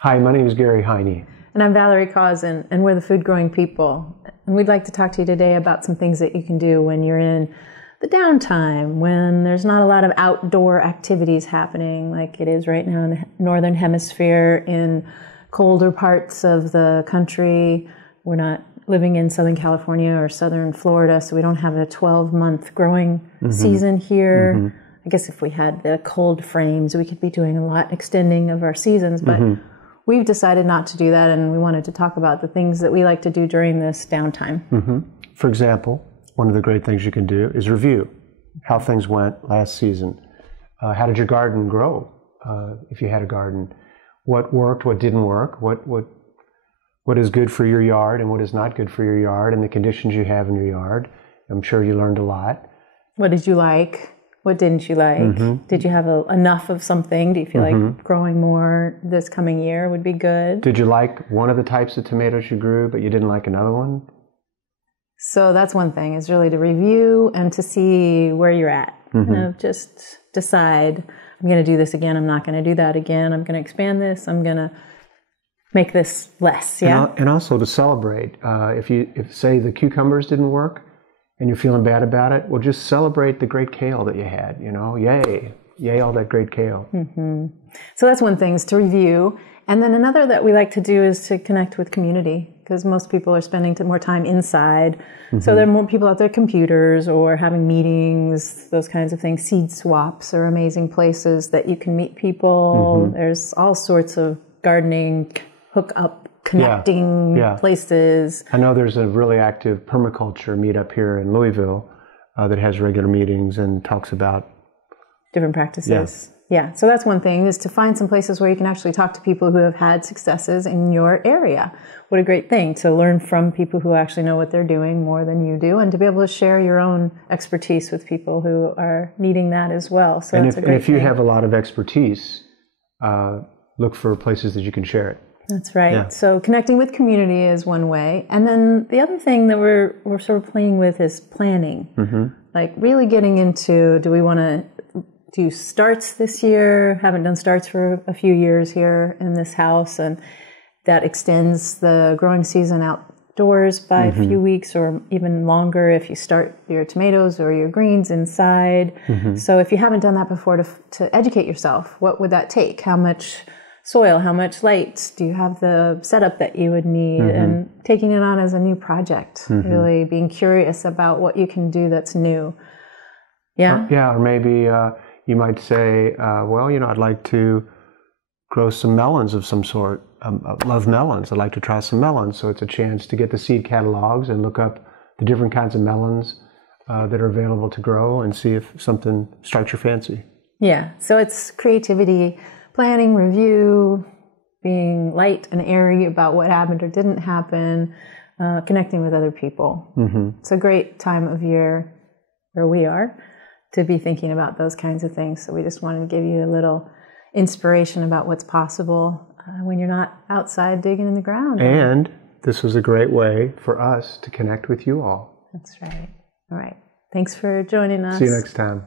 Hi, my name is Gary Heine. And I'm Valerie Causin, and we're the Food Growing People. And we'd like to talk to you today about some things that you can do when you're in the downtime, when there's not a lot of outdoor activities happening like it is right now in the Northern Hemisphere, in colder parts of the country. We're not living in Southern California or Southern Florida, so we don't have a 12-month growing season here. I guess if we had the cold frames, we could be doing a lot extending of our seasons, but we've decided not to do that, and we wanted to talk about the things that we like to do during this downtime. For example, one of the great things you can do is review how things went last season. How did your garden grow, if you had a garden? What worked, what didn't work, what is good for your yard and what is not good for your yard, and the conditions you have in your yard. I'm sure you learned a lot. What did you like? What didn't you like? Did you have enough of something? Do you feel like growing more this coming year would be good? Did you like one of the types of tomatoes you grew, but you didn't like another one? So that's one thing, is really to review and to see where you're at. You know, just decide, I'm going to do this again, I'm not going to do that again, I'm going to expand this, I'm going to make this less, And also to celebrate. If say the cucumbers didn't work, and you're feeling bad about it, well, just celebrate the great kale that you had, you know, yay, all that great kale. So that's one thing, is to review. And then another that we like to do is to connect with community, because most people are spending more time inside. So there are more people at their computers or having meetings, those kinds of things. Seed swaps are amazing places that you can meet people. There's all sorts of gardening, hook up, connecting places. I know there's a really active permaculture meetup here in Louisville that has regular meetings and talks about different practices. Yeah, so that's one thing, is to find some places where you can actually talk to people who have had successes in your area. What a great thing to learn from people who actually know what they're doing more than you do, and to be able to share your own expertise with people who are needing that as well. So and that's a great if you thing. have a lot of expertise, look for places that you can share it. That's right. So connecting with community is one way. And then the other thing that we're sort of playing with is planning. Like really getting into, do we want to do starts this year? Haven't done starts for a few years here in this house, and that extends the growing season outdoors by a few weeks or even longer if you start your tomatoes or your greens inside. So if you haven't done that before, to educate yourself, what would that take? How much soil, how much light, do you have the setup that you would need, and taking it on as a new project, really being curious about what you can do that's new. Or maybe you might say, well, you know, I'd like to grow some melons of some sort. I love melons. I'd like to try some melons. So it's a chance to get the seed catalogs and look up the different kinds of melons that are available to grow and see if something strikes your fancy. Yeah, so it's creativity, planning, review, being light and airy about what happened or didn't happen, connecting with other people. It's a great time of year where we are to be thinking about those kinds of things. So we just wanted to give you a little inspiration about what's possible when you're not outside digging in the ground. And this was a great way for us to connect with you all. That's right. All right. Thanks for joining us. See you next time.